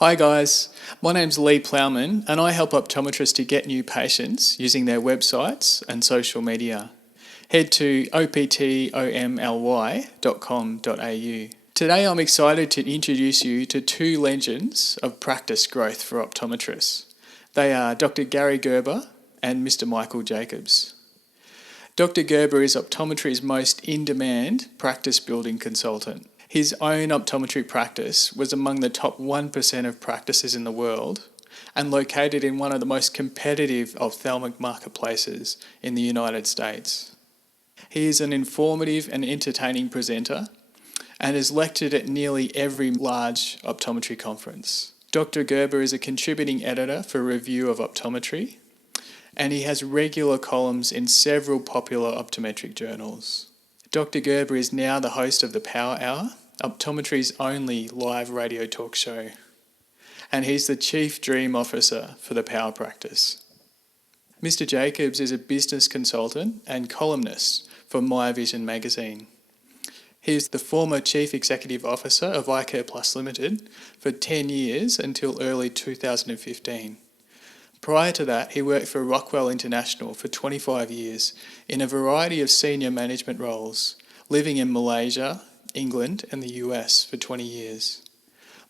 Hi guys, my name's Leigh Plowman and I help optometrists to get new patients using their websites and social media. Head to optomly.com.au. Today I'm excited to introduce you to two legends of practice growth for optometrists. They are Dr. Gary Gerber and Mr. Michael Jacobs. Dr. Gerber is optometry's most in-demand practice building consultant. His own optometry practice was among the top 1% of practices in the world and located in one of the most competitive ophthalmic marketplaces in the United States. He is an informative and entertaining presenter and has lectured at nearly every large optometry conference. Dr. Gerber is a contributing editor for Review of Optometry, and he has regular columns in several popular optometric journals. Dr. Gerber is now the host of the Power Hour, optometry's only live radio talk show, and he's the Chief Dream Officer for the Power Practice. Mr. Jacobs is a business consultant and columnist for My Vision magazine. He is the former Chief Executive Officer of iCare Plus Limited for 10 years until early 2015. Prior to that, he worked for Rockwell International for 25 years in a variety of senior management roles, living in Malaysia, England and the US for 20 years.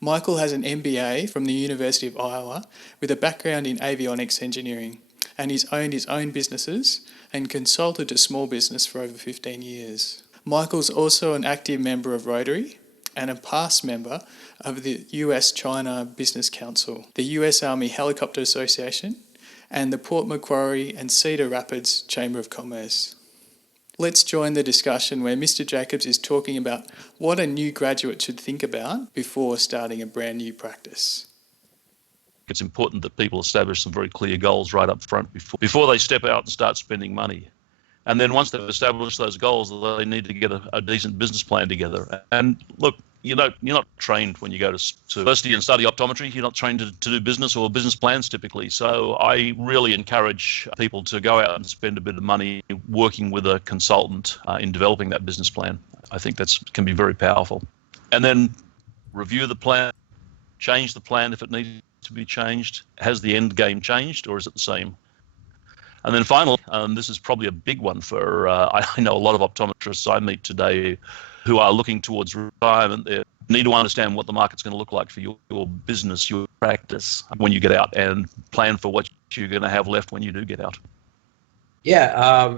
Michael has an MBA from the University of Iowa with a background in avionics engineering, and he's owned his own businesses and consulted to small business for over 15 years. Michael's also an active member of Rotary and a past member of the US-China Business Council, the US Army Helicopter Association, and the Port Macquarie and Cedar Rapids Chamber of Commerce. Let's join the discussion where Mr. Jacobs is talking about what a new graduate should think about before starting a brand new practice. It's important that people establish some very clear goals right up front before they step out and start spending money. And then once they've established those goals, they need to get a decent business plan together. And look, you're not trained when you go to university and study optometry. You're not trained to do business or business plans typically. So I really encourage people to go out and spend a bit of money working with a consultant in developing that business plan. I think that can be very powerful. And then review the plan, change the plan if it needs to be changed. Has the end game changed or is it the same? And then finally, this is probably a big one for, I know a lot of optometrists I meet today who are looking towards retirement. They need to understand what the market's going to look like for your business, your practice when you get out, and plan for what you're going to have left when you do get out. Yeah,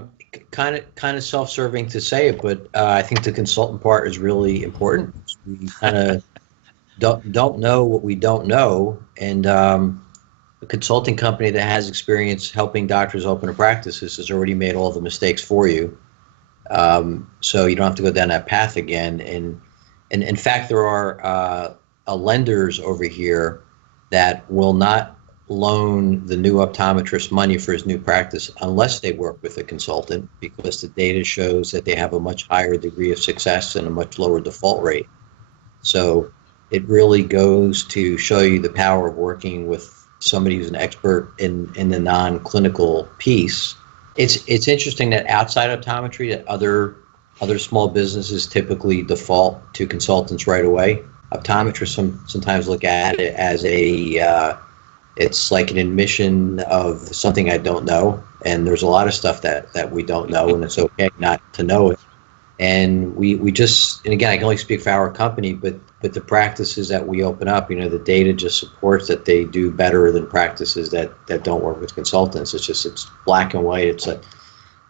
kind of self-serving to say it, but I think the consultant part is really important. We kind of don't know what we don't know, and a consulting company that has experience helping doctors open a practice has already made all the mistakes for you. So you don't have to go down that path again. And in fact, there are lenders over here that will not loan the new optometrist money for his new practice unless they work with a consultant, because the data shows that they have a much higher degree of success and a much lower default rate. So it really goes to show you the power of working with somebody who's an expert in the non-clinical piece. It's interesting that outside optometry, that other small businesses typically default to consultants right away. Optometrists sometimes look at it as it's like an admission of something I don't know, and there's a lot of stuff that we don't know, and it's okay not to know it. And we just, and again, I can only speak for our company, but the practices that we open up, the data just supports that they do better than practices that don't work with consultants. It's black and white.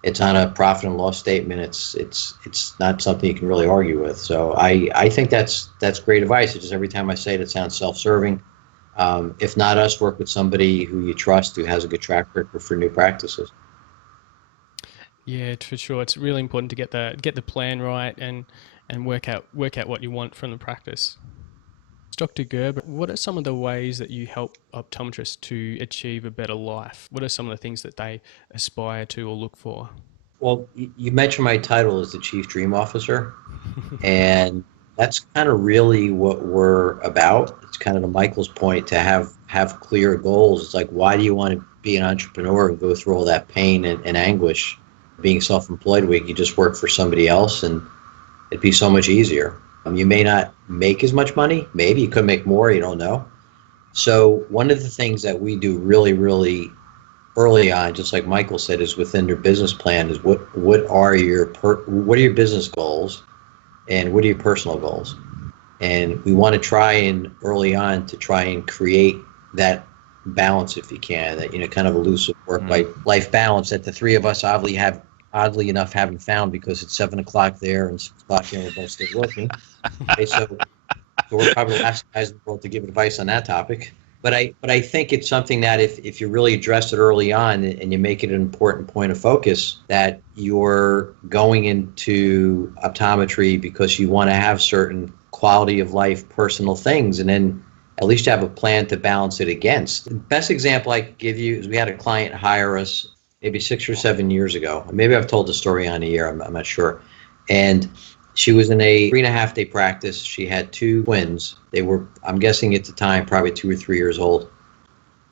It's on a profit and loss statement. It's not something you can really argue with. So I think that's great advice. It's just every time I say it sounds self-serving. If not us, work with somebody who you trust, who has a good track record for new practices. Yeah, for sure. It's really important to get the plan right and work out what you want from the practice. Dr. Gerber, what are some of the ways that you help optometrists to achieve a better life? What are some of the things that they aspire to or look for? Well, you mentioned my title as the Chief Dream Officer, and that's kind of really what we're about. It's kind of to Michael's point, to have clear goals. It's like, why do you want to be an entrepreneur and go through all that pain and anguish? Being self-employed, where you just work for somebody else, and it'd be so much easier. You may not make as much money. Maybe you could make more. You don't know. So one of the things that we do really, really early on, just like Michael said, is within your business plan is what are your business goals and what are your personal goals? And we want to try and early on to try and create that balance if you can, that kind of elusive work life balance that the three of us oddly enough haven't found because it's 7 o'clock there and 6 o'clock here and we're both still working. Okay, so we're probably the last guys in the world to give advice on that topic. But I think it's something that if you really address it early on and you make it an important point of focus, that you're going into optometry because you want to have certain quality of life, personal things, and then at least you have a plan to balance it against. The best example I could give you is we had a client hire us maybe 6 or 7 years ago. Maybe I've told the story on a year, I'm not sure. And she was in a 3.5 day practice. She had two twins. They were, I'm guessing at the time, probably 2 or 3 years old.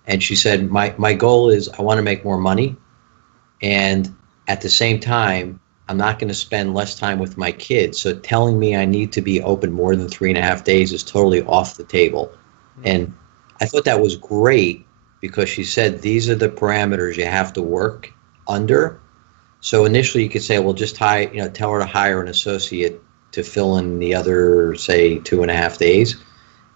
And she said, my goal is I want to make more money. And at the same time, I'm not going to spend less time with my kids. So telling me I need to be open more than 3.5 days is totally off the table. And I thought that was great because she said, these are the parameters you have to work under. So initially you could say, well, just tell her to hire an associate to fill in the other, say, 2.5 days.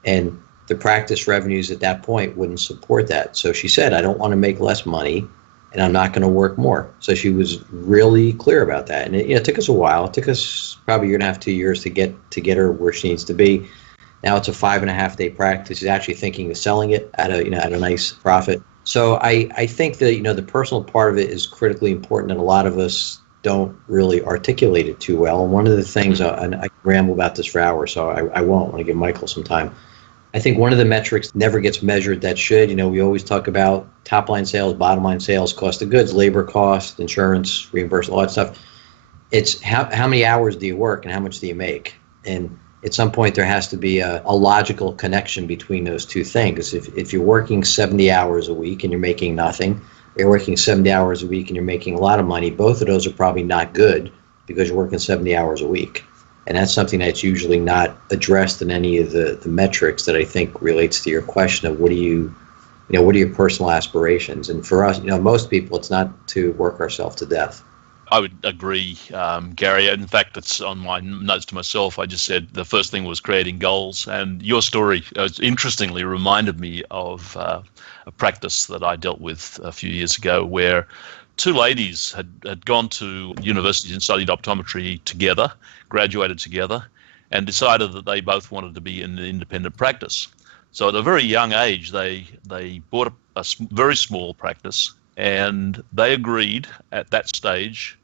And the practice revenues at that point wouldn't support that. So she said, I don't want to make less money and I'm not going to work more. So she was really clear about that. And it took us a while. It took us probably a year and a half, 2 years to get her where she needs to be. Now it's a 5.5 day practice. She's actually thinking of selling it at a nice profit. So I think that, the personal part of it is critically important and a lot of us don't really articulate it too well. And one of the things, and I can ramble about this for hours, so I won't. I want to give Michael some time. I think one of the metrics never gets measured that should. We always talk about top line sales, bottom line sales, cost of goods, labor cost, insurance, reimbursement, all that stuff. It's how many hours do you work and how much do you make? And at some point there has to be a logical connection between those two things. If you're working 70 hours a week and you're making nothing, or you're working 70 hours a week and you're making a lot of money, both of those are probably not good because you're working 70 hours a week. And that's something that's usually not addressed in any of the metrics that I think relates to your question of what are your personal aspirations? And for us, most people, it's not to work ourselves to death. I would agree, Gary. In fact, it's on my notes to myself. I just said the first thing was creating goals. And your story interestingly reminded me of a practice that I dealt with a few years ago where two ladies had gone to universities and studied optometry together, graduated together, and decided that they both wanted to be in an independent practice. So at a very young age, they bought a very small practice, and they agreed at that stage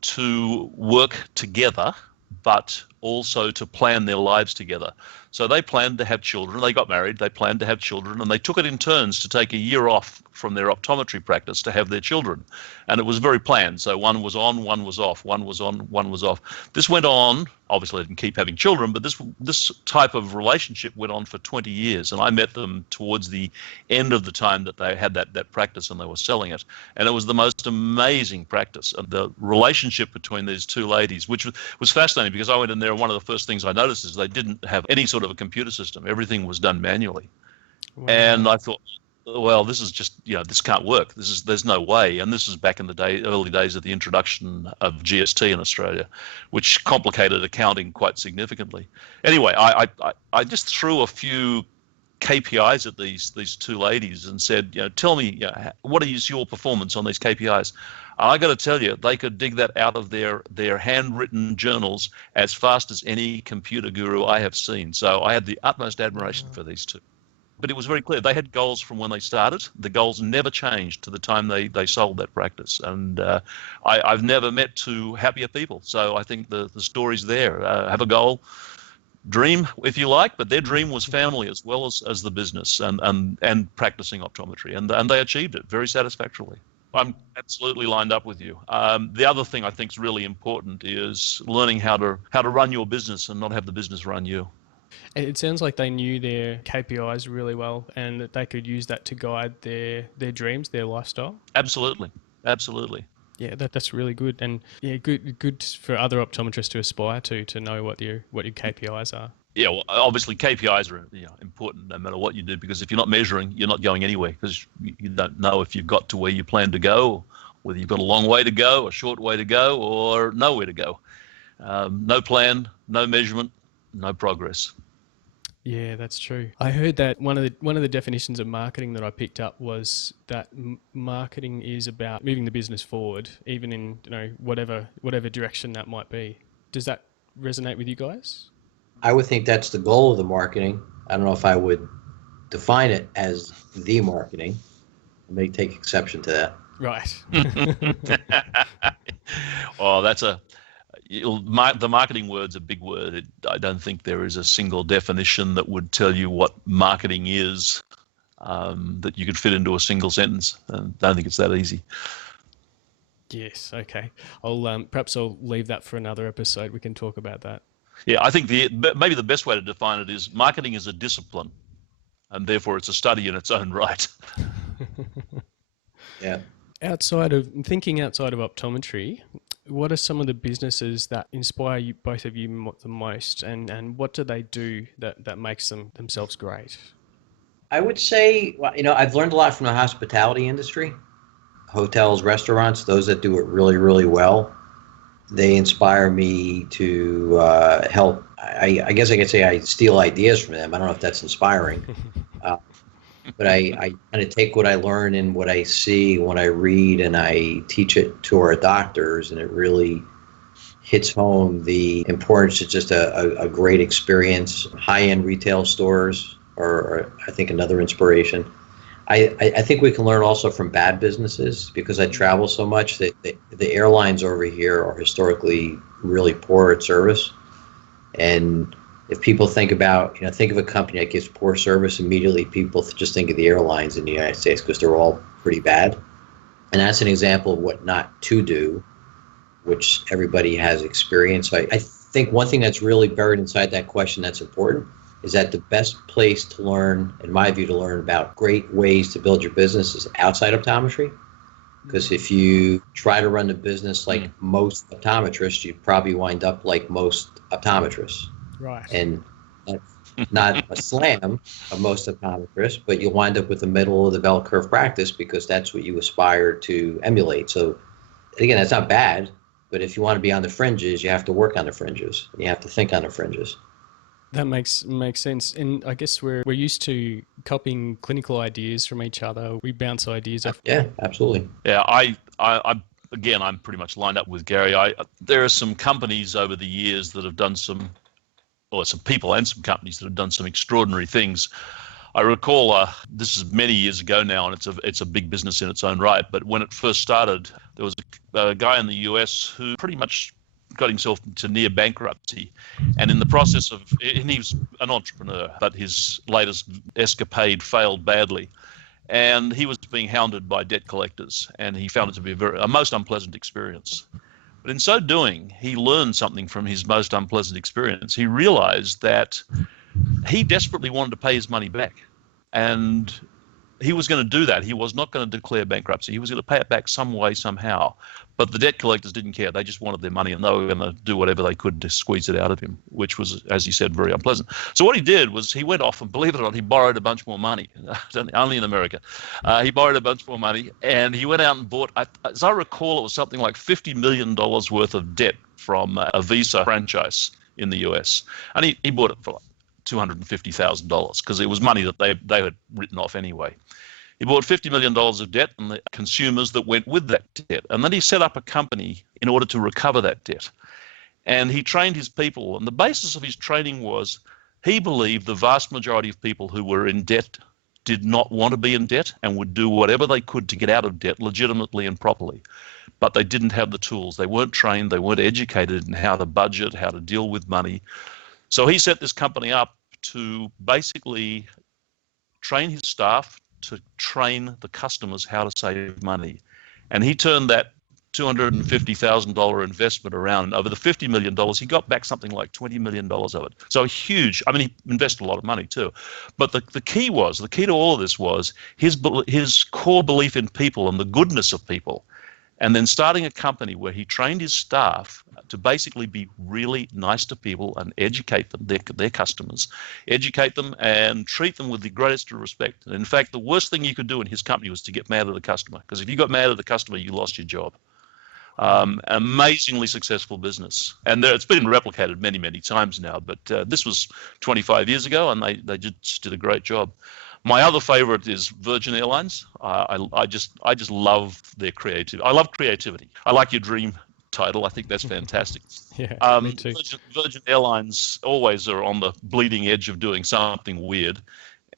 to work together, but also to plan their lives together. So they planned to have children. They got married. They planned to have children, and they took it in turns to take a year off from their optometry practice to have their children. And it was very planned. So one was on, one was off, one was on, one was off. This went on. Obviously, they didn't keep having children, but this type of relationship went on for 20 years. And I met them towards the end of the time that they had that practice and they were selling it. And it was the most amazing practice. And the relationship between these two ladies, which was fascinating because I went in there and one of the first things I noticed is they didn't have any sort of a computer system. Everything was done manually. Wow. And I thought, well, this is just, this can't work. There's no way. And this is back in the early days of the introduction of GST in Australia, which complicated accounting quite significantly. Anyway, I just threw a few KPIs at these two ladies and said, tell me, what is your performance on these KPIs? And I got to tell you, they could dig that out of their handwritten journals as fast as any computer guru I have seen. So I had the utmost admiration for these two. But it was very clear. They had goals from when they started. The goals never changed to the time they sold that practice. And I've never met two happier people. So I think the story's there. Have a goal, dream, if you like, but their dream was family as well as the business and practicing optometry. And they achieved it very satisfactorily. I'm absolutely lined up with you. The other thing I think is really important is learning how to run your business and not have the business run you. It sounds like they knew their KPIs really well and that they could use that to guide their dreams, their lifestyle. Absolutely. Yeah, that's really good, and good for other optometrists to aspire to know what your KPIs are. Yeah, well, obviously KPIs are important no matter what you do, because if you're not measuring, you're not going anywhere, because you don't know if you've got to where you plan to go, whether you've got a long way to go, a short way to go, or nowhere to go. No plan, no measurement, no progress. Yeah, that's true. I heard that one of the definitions of marketing that I picked up was that marketing is about moving the business forward, even in whatever direction that might be. Does that resonate with you guys? I would think that's the goal of the marketing. I don't know if I would define it as the marketing. I may take exception to that. Right. Well, the marketing word's a big word. I don't think there is a single definition that would tell you what marketing is, that you could fit into a single sentence. I don't think it's that easy. Yes. Okay. I'll leave that for another episode. We can talk about that. Yeah, I think maybe the best way to define it is marketing is a discipline, and therefore it's a study in its own right. Yeah. Outside of optometry, what are some of the businesses that inspire you, both of you, the most, and what do they do that makes themselves great? I would say, well, I've learned a lot from the hospitality industry, hotels, restaurants, those that do it really, really well. They inspire me to help. I guess I could say I steal ideas from them. I don't know if that's inspiring, but I kind of take what I learn and what I see when I read, and I teach it to our doctors, and it really hits home the importance of just a great experience. High-end retail stores are, I think, another inspiration. I think we can learn also from bad businesses, because I travel so much that the airlines over here are historically really poor at service. And if people think of a company that gives poor service, immediately people just think of the airlines in the United States, because they're all pretty bad. And that's an example of what not to do, which everybody has experienced. I think one thing that's really buried inside that question that's important is that the best place to learn, in my view, to learn about great ways to build your business is outside optometry. Because if you try to run the business like most optometrists, you'd probably wind up like most optometrists. Right. And that's not a slam of most optometrists, but you'll wind up with the middle of the bell curve practice, because that's what you aspire to emulate. So again, that's not bad, but if you want to be on the fringes, you have to work on the fringes. You have to think on the fringes. That makes sense. And I guess we're used to copying clinical ideas from each other. We bounce ideas off. Yeah, absolutely. Yeah, I'm pretty much lined up with Gary. There are some companies over the years that have done some people and some companies that have done some extraordinary things. I recall this is many years ago now, and it's a big business in its own right. But when it first started, there was a guy in the US who pretty much got himself to near bankruptcy, and in the process of, and he was an entrepreneur, but his latest escapade failed badly, and he was being hounded by debt collectors, and he found it to be a most unpleasant experience. But in so doing, he learned something from his most unpleasant experience. He realized that he desperately wanted to pay his money back, and he was going to do that. He was not going to declare bankruptcy. He was going to pay it back some way, somehow. But the debt collectors didn't care. They just wanted their money, and they were going to do whatever they could to squeeze it out of him, which was, as he said, very unpleasant. So what he did was he went off and, believe it or not, he borrowed a bunch more money, only in America. He borrowed a bunch more money, and he went out and bought, as I recall, it was something like $50 million worth of debt from a Visa franchise in the US. And he bought it for like $250,000, because it was money that they had written off anyway. He bought $50 million of debt and the consumers that went with that debt. And then he set up a company in order to recover that debt. And he trained his people. And the basis of his training was he believed the vast majority of people who were in debt did not want to be in debt and would do whatever they could to get out of debt legitimately and properly. But they didn't have the tools. They weren't trained. They weren't educated in how to budget, how to deal with money. So he set this company up to basically train his staff to train the customers how to save money. And he turned that $250,000 investment around, and over the $50 million, he got back something like $20 million of it. So huge. I mean, he invested a lot of money too. But the key to all of this was his core belief in people and the goodness of people. and then starting a company where he trained his staff to basically be really nice to people and educate them, their customers, educate them and treat them with the greatest of respect. And in fact, the worst thing you could do in his company was to get mad at the customer, because if you got mad at the customer, you lost your job. Amazingly successful business, and it's been replicated many, many times now, but this was 25 years ago, and they just did a great job. My other favorite is Virgin Airlines. I just love their creativity. I love creativity. I like your dream title. I think that's fantastic. Yeah, me too. Virgin Airlines always are on the bleeding edge of doing something weird.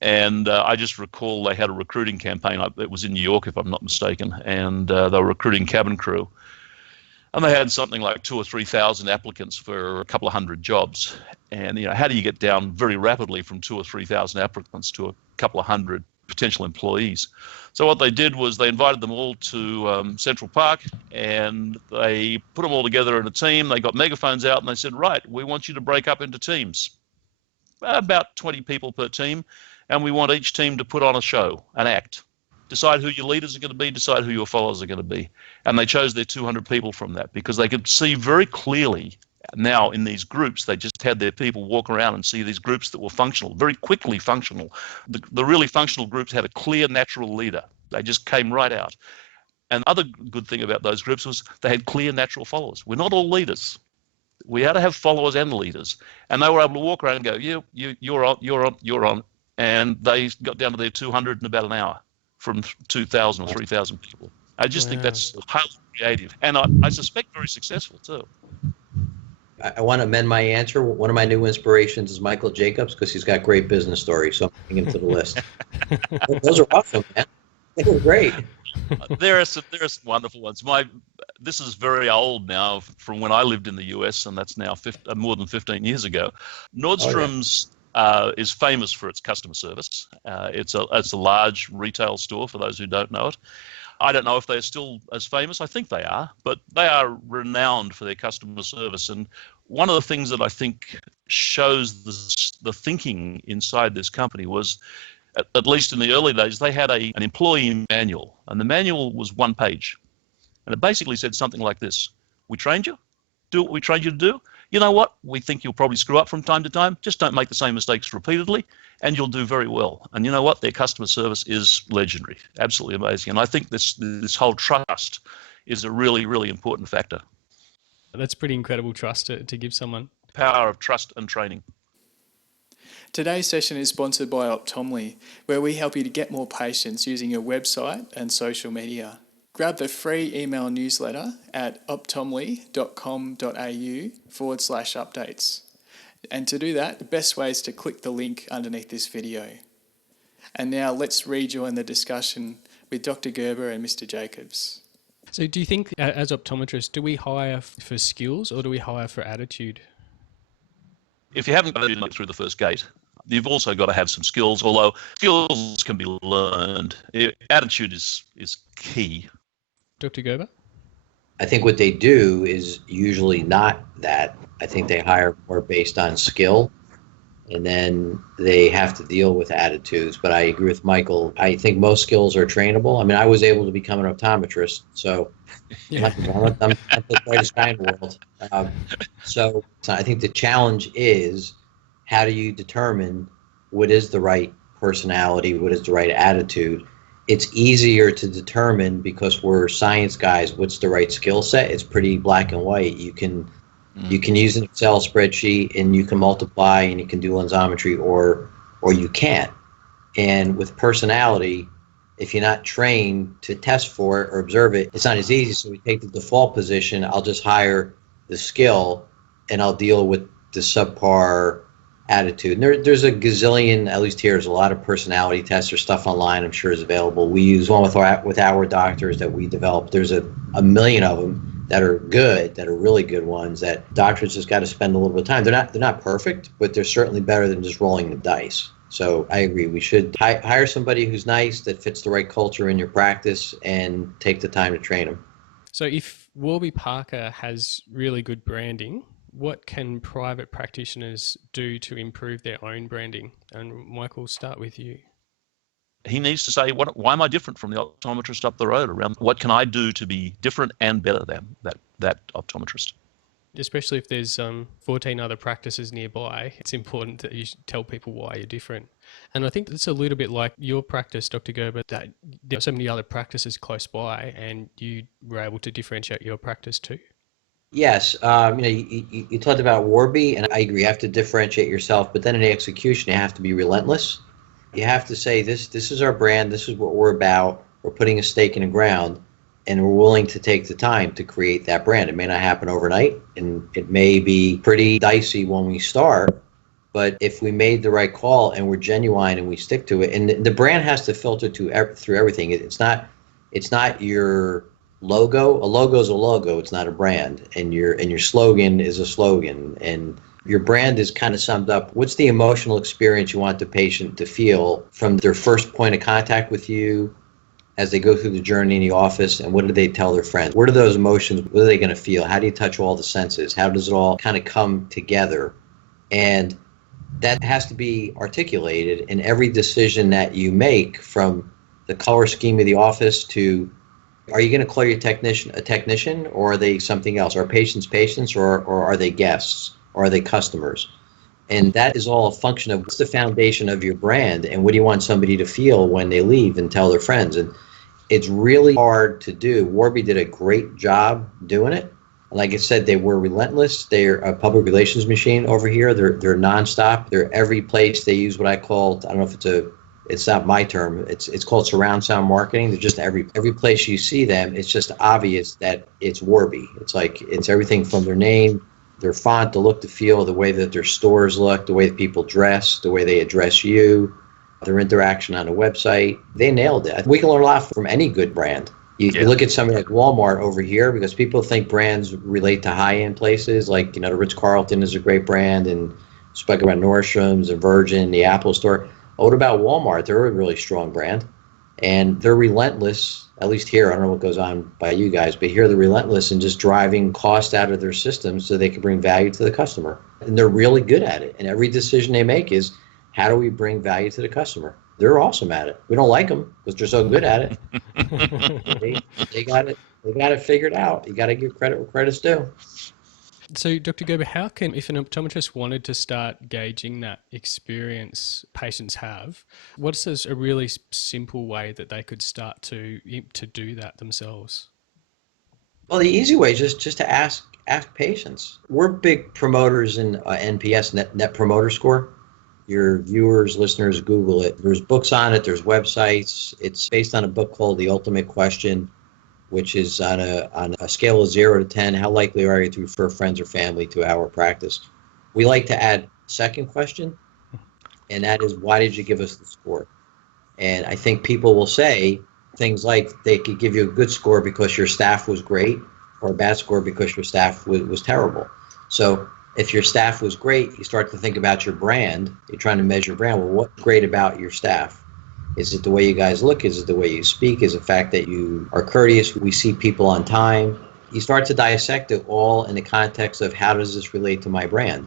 And I just recall they had a recruiting campaign. It was in New York, if I'm not mistaken, and they were recruiting cabin crew. And they had something like 2,000 or 3,000 applicants for a couple of hundred jobs. And how do you get down very rapidly from 2,000 or 3,000 applicants to a couple of hundred potential employees? So what they did was they invited them all to Central Park, and they put them all together in a team. They got megaphones out, and they said, right, we want you to break up into teams, about 20 people per team, and we want each team to put on a show, an act. Decide who your leaders are going to be, decide who your followers are going to be. And they chose their 200 people from that, because they could see very clearly now in these groups. They just had their people walk around and see these groups that were functional, very quickly functional. The really functional groups had a clear natural leader. They just came right out. And the other good thing about those groups was they had clear natural followers. We're not all leaders. We had to have followers and leaders. And they were able to walk around and go, you're on. And they got down to their 200 in about an hour, from 2,000 or 3,000 people. I just think that's highly creative, and I suspect very successful too. I want to amend my answer. One of my new inspirations is Michael Jacobs, because he's got great business stories, so I'm adding him to the list. Those are awesome, man. They were great. There are some wonderful ones. This is very old now, from when I lived in the US, and that's now more than 15 years ago. Nordstrom's is famous for its customer service. It's a large retail store, for those who don't know it. I don't know if they're still as famous. I think they are, but they are renowned for their customer service. And one of the things that I think shows the thinking inside this company was, at least in the early days, they had an employee manual, and the manual was one page. And it basically said something like this: we trained you, do what we trained you to do. You know what? We think you'll probably screw up from time to time. Just don't make the same mistakes repeatedly, and you'll do very well. And you know what? Their customer service is legendary, absolutely amazing. And I think this whole trust is a really, really important factor. That's pretty incredible trust to give someone. Power of trust and training. Today's session is sponsored by Optometry, where we help you to get more patients using your website and social media. Grab the free email newsletter at optometry.com.au/updates. And to do that, the best way is to click the link underneath this video. And now let's rejoin the discussion with Dr. Gerber and Mr. Jacobs. So do you think, as optometrists, do we hire for skills or do we hire for attitude? If you haven't got it through the first gate, you've also got to have some skills, although skills can be learned. Attitude is key. Dr. Gerber? I think what they do is usually not that. I think they hire more based on skill, and then they have to deal with attitudes. But I agree with Michael. I think most skills are trainable. I mean, I was able to become an optometrist, so I'm not the brightest guy in the world. So I think the challenge is, how do you determine what is the right personality, what is the right attitude? It's easier to determine because we're science guys what's the right skill set. It's pretty black and white. You can use an Excel spreadsheet and you can multiply and you can do lensometry, or you can't. And with personality, if you're not trained to test for it or observe it, it's not as easy. So we take the default position. I'll just hire the skill and I'll deal with the subpar attitude. And there's a gazillion, at least here, there's a lot of personality tests or stuff online I'm sure is available. We use one with our doctors that we developed. There's a million of them that are good, that are really good ones that doctors just got to spend a little bit of time. They're not perfect, but they're certainly better than just rolling the dice. So I agree. We should hire somebody who's nice, that fits the right culture in your practice, and take the time to train them. So if Warby Parker has really good branding, what can private practitioners do to improve their own branding? And Michael, start with you. he needs to say, why am I different from the optometrist up the road around? What can I do to be different and better than that optometrist? Especially if there's 14 other practices nearby, it's important that you tell people why you're different. And I think it's a little bit like your practice, Dr. Gerber, that there are so many other practices close by and you were able to differentiate your practice too. Yes, you talked about Warby, and I agree. You have to differentiate yourself, but then in execution, you have to be relentless. You have to say, this is our brand, this is what we're about. We're putting a stake in the ground, and we're willing to take the time to create that brand. It may not happen overnight, and it may be pretty dicey when we start, but if we made the right call and we're genuine and we stick to it, and the brand has to filter through everything. It's not your logo. A logo is a logo. It's not a brand. And your slogan is a slogan. And your brand is kind of summed up. What's the emotional experience you want the patient to feel from their first point of contact with you as they go through the journey in the office, and what do they tell their friends? What are those emotions? What are they going to feel? How do you touch all the senses? How does it all kind of come together? And that has to be articulated in every decision that you make, from the color scheme of the office to, are you going to call your technician a technician, or are they something else? Are patients patients, or are they guests, or are they customers? And that is all a function of what's the foundation of your brand, and what do you want somebody to feel when they leave and tell their friends. And it's really hard to do. Warby did a great job doing it. Like I said, they were relentless. They're a public relations machine over here. They're nonstop. They're every place. They use what I call, I don't know if it's not my term. It's called surround sound marketing. They're just every place you see them, it's just obvious that it's Warby. It's like, it's everything from their name, their font, the look, the feel, the way that their stores look, the way that people dress, the way they address you, their interaction on the website. They nailed it. We can learn a lot from any good brand. You look at something like Walmart over here, because people think brands relate to high-end places. Like, the Ritz-Carlton is a great brand, and spoke about Nordstrom's and Virgin, the Apple Store. Oh, what about Walmart? They're a really strong brand, and they're relentless, at least here. I don't know what goes on by you guys, but here they're relentless in just driving cost out of their systems so they can bring value to the customer. And they're really good at it. And every decision they make is, how do we bring value to the customer? They're awesome at it. We don't like them because they're so good at it. They got it. They got it figured out. You got to give credit where credit's due. So, Dr. Gerber, if an optometrist wanted to start gauging that experience patients have, what's a really simple way that they could start to do that themselves? Well, the easy way is just to ask patients. We're big promoters in NPS, Net Promoter Score. Your viewers, listeners, Google it. There's books on it. There's websites. It's based on a book called The Ultimate Question, which is on a scale of 0 to 10. How likely are you to refer friends or family to our practice? We like to add a second question, and that is, why did you give us the score? And I think people will say things like, they could give you a good score because your staff was great, or a bad score because your staff was terrible. So if your staff was great, you start to think about your brand. You're trying to measure brand. Well, what's great about your staff? Is it the way you guys look? Is it the way you speak? Is it the fact that you are courteous? We see people on time. You start to dissect it all in the context of, how does this relate to my brand?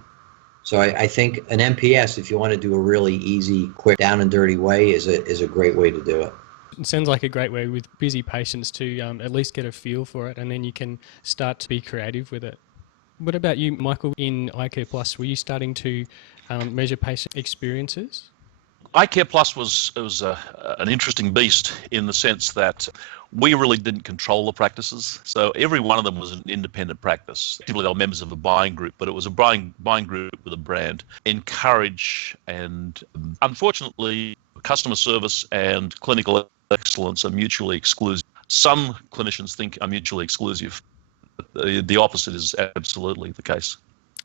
So I think an NPS, if you want to do a really easy, quick, down and dirty way, is a great way to do it. It sounds like a great way with busy patients to at least get a feel for it, and then you can start to be creative with it. What about you, Michael, in iCare Plus? Were you starting to measure patient experiences? iCare Plus was an interesting beast in the sense that we really didn't control the practices. So every one of them was an independent practice. Typically, they were members of a buying group, but it was a buying group with a brand. Encourage, and unfortunately, customer service and clinical excellence are mutually exclusive. Some clinicians think are mutually exclusive. The opposite is absolutely the case.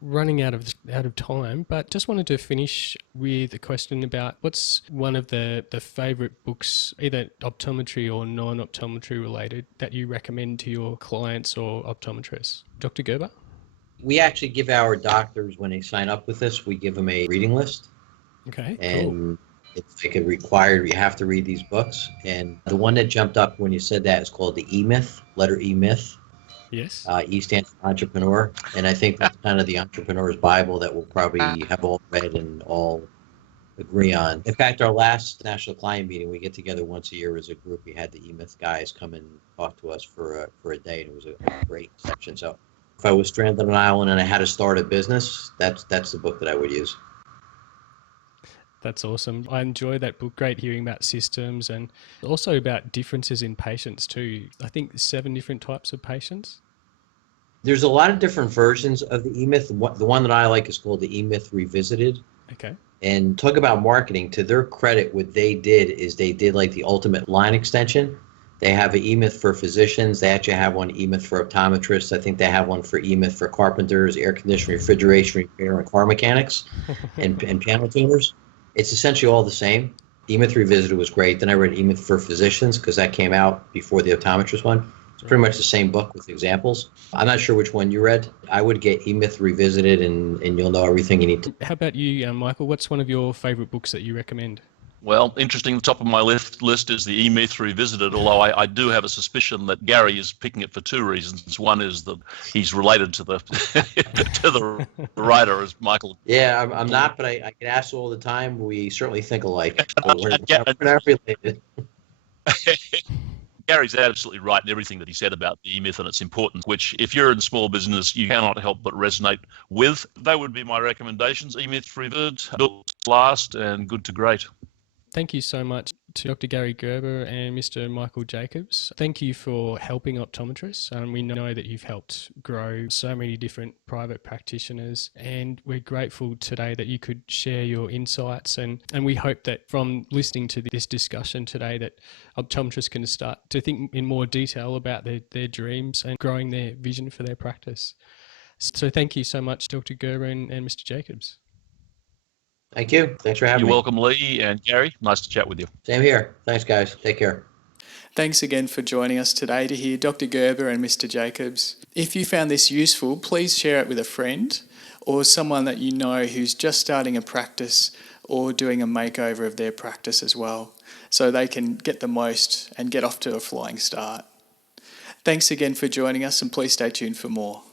Running out of time, but just wanted to finish with a question about, what's one of the favourite books, either optometry or non-optometry related, that you recommend to your clients or optometrists? Dr. Gerber? We actually give our doctors, when they sign up with us, we give them a reading list. Okay, and cool. It's like a required, you have to read these books. And the one that jumped up when you said that is called the E-Myth, letter E Myth. Yes. E stands for entrepreneur. And I think that's kind of the entrepreneur's Bible that we'll probably have all read and all agree on. In fact, our last national client meeting, we get together once a year as a group. We had the eMyth guys come and talk to us for a day, and it was a great section. So if I was stranded on an island and I had to start a business, that's the book that I would use. That's awesome. I enjoy that book. Great hearing about systems and also about differences in patients too. I think 7 different types of patients. There's a lot of different versions of the eMyth. The one that I like is called the eMyth Revisited. Okay. And talk about marketing. To their credit, what they did is they did like the ultimate line extension. They have an eMyth for physicians. They actually have one eMyth for optometrists. I think they have one for eMyth for carpenters, air conditioning, refrigeration repair, and car mechanics, and piano tuners. It's essentially all the same. eMyth Revisited was great. Then I read eMyth for physicians because that came out before the optometrist one. It's pretty much the same book with examples. I'm not sure which one you read. I would get eMyth Revisited, and you'll know everything you need to. How about you, Michael? What's one of your favourite books that you recommend? Well, interesting. The top of my list is the eMyth Revisited, although I do have a suspicion that Gary is picking it for 2 reasons. One is that he's related to the to the writer, as Michael. Yeah, I'm not, but I get asked all the time. We certainly think alike, but we're And not related. Gary's absolutely right in everything that he said about the eMyth and its importance, which if you're in small business, you cannot help but resonate with. They would be my recommendations. eMyth Revisited, Built to Last, and Good to Great. Thank you so much to Dr. Gary Gerber and Mr. Michael Jacobs. Thank you for helping optometrists. We know that you've helped grow so many different private practitioners, and we're grateful today that you could share your insights. And we hope that from listening to this discussion today that optometrists can start to think in more detail about their dreams and growing their vision for their practice. So thank you so much, Dr. Gerber and Mr. Jacobs. Thank you. Thanks for having me. You're welcome, Leigh and Gary. Nice to chat with you. Same here. Thanks, guys. Take care. Thanks again for joining us today to hear Dr. Gerber and Mr. Jacobs. If you found this useful, please share it with a friend or someone that you know who's just starting a practice or doing a makeover of their practice as well, so they can get the most and get off to a flying start. Thanks again for joining us, and please stay tuned for more.